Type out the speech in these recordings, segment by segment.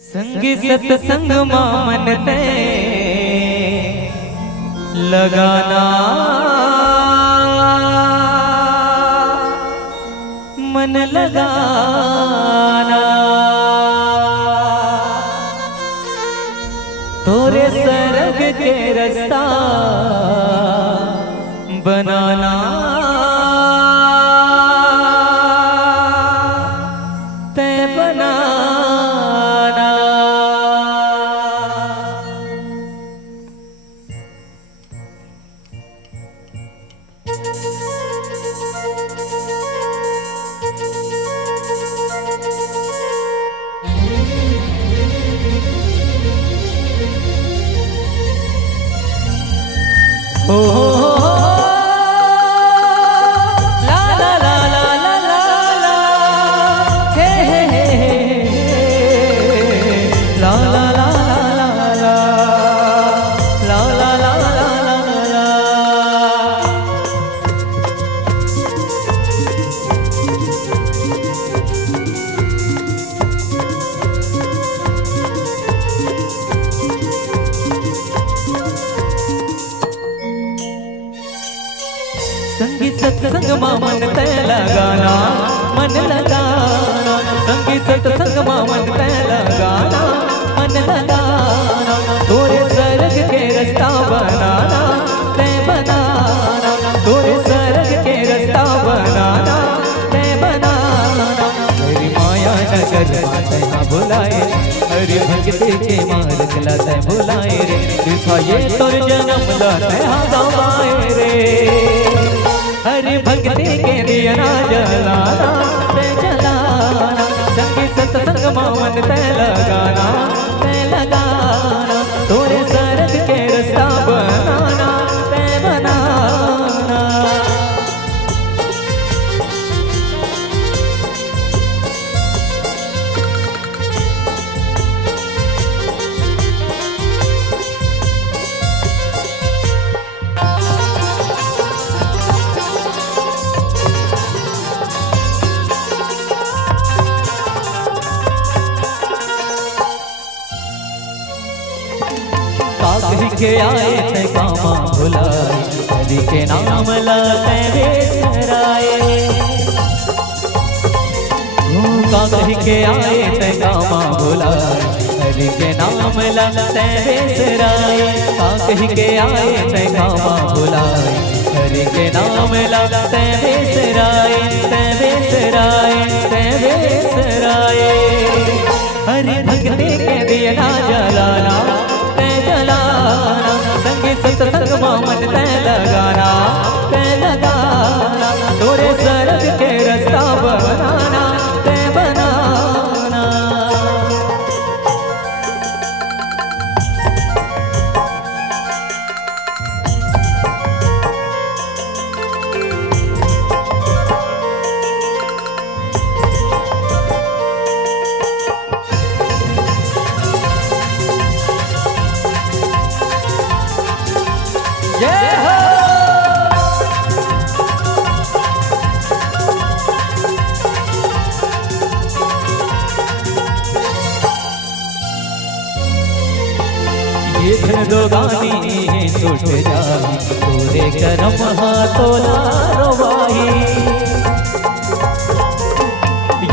संगी सत्संग मन ते लगाना, मन लगाना, तोरे सरग के रास्ता बनाना, ते बनाना। ला ला ला ला ला ला ला, हे हे हे ला ला ला ला ला ला, ला ला ला ला ला ला। संगी सत्संग मन ते लगाना, मन लगाना, संगी सत्संग मन ते लगाना, मन लगाना, तोरे सरग के रास्ता बनाना, ते बनाना, तोरे सरग के रास्ता बनाना, ते बनाना। मेरी माया नगर माते ना बुलाए, हरि भक्ति के मार्ग लाते बुलाए रे, दिखाए तोर जन्म लाते हाँ गवाए रे। हरि भक्ति के दिया ना जलाना, ते जलाना, संगी सत्संग मन ते लगाना, ते लगाना, तोरे सरग के रास्ता बनाना, ते बनाना। कागरी के आए थे कामा भुलाए, हरि के नाम लाते बेसराए। कागरी के आए थे कामा भुलाए, हरि के नाम लाते बेसराए। कागरी के आए थे कामा भुलाए, हरि के नाम लाते बेसराए, ते बेसराए, ते बेसराए। हरि भक्ति के दिया ना जलाना, जलाना, संगी सत्संग मन ते लगाना, ते लगाना, तोरे सरग के रास्ता बनाना, ते बनाना। ये धन दो गानी टूट जाई, तोरे करम हाथों लारवाही।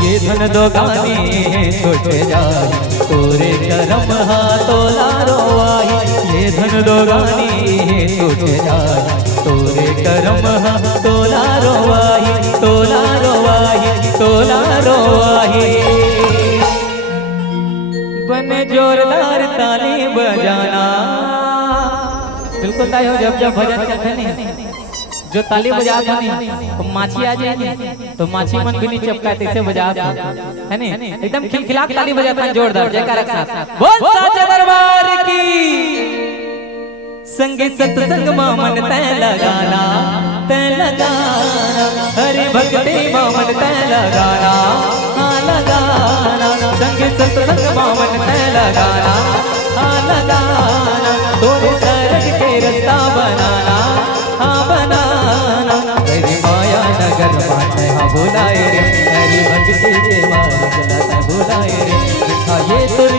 ये धन दो गानी टूट जाई, तोरे करम हाथों लारवाही। ये धन दो गानी टूट जाई, तोरे करम हाथों लारवाही, तोला रोवाही, तोला रोवाही। बने जोरदार ताली बजाना, बिल्कुल ताई हो। जब जब भजन चलते नहीं, जो ताली बजाते नहीं तो माछी आ जाएगी, तो माछी मन भी नहीं चपकाते, इसे बजाते है नहीं, एकदम खिलखिला ताली बजाते हैं जोरदार जयकार के साथ। बोल साचे दरबार की। संगी सत्संग मन ते लगाना, ते लगाना, हरि भक्ति मन ते लगाना, हाँ लगाना, संगी सत्संग मन ते लगाना, हाँ लगाना, तोरे सरग के रास्ता बनाना, हाँ बनाना। मेरी माया नगर माते हाँ बुलाए रे, हरि भक्ति के मार्ग लाते बुलाए रे, दिखाए तुझ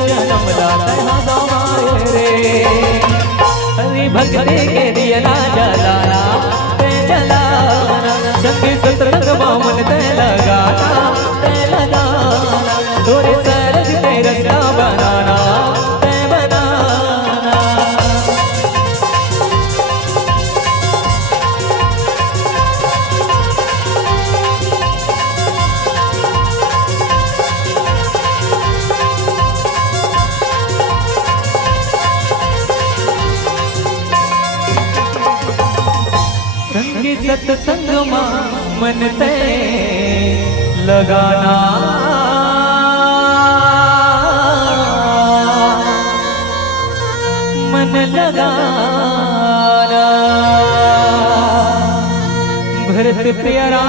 भक्ति के दिया ना जलाना ते जलाना संगी सत्संग मन ते लगाना तोरे सरग ते रास्ता बनाना ते बनाना। संगी सत्संग मन ते लगाना मन लगाना भरत प्यारा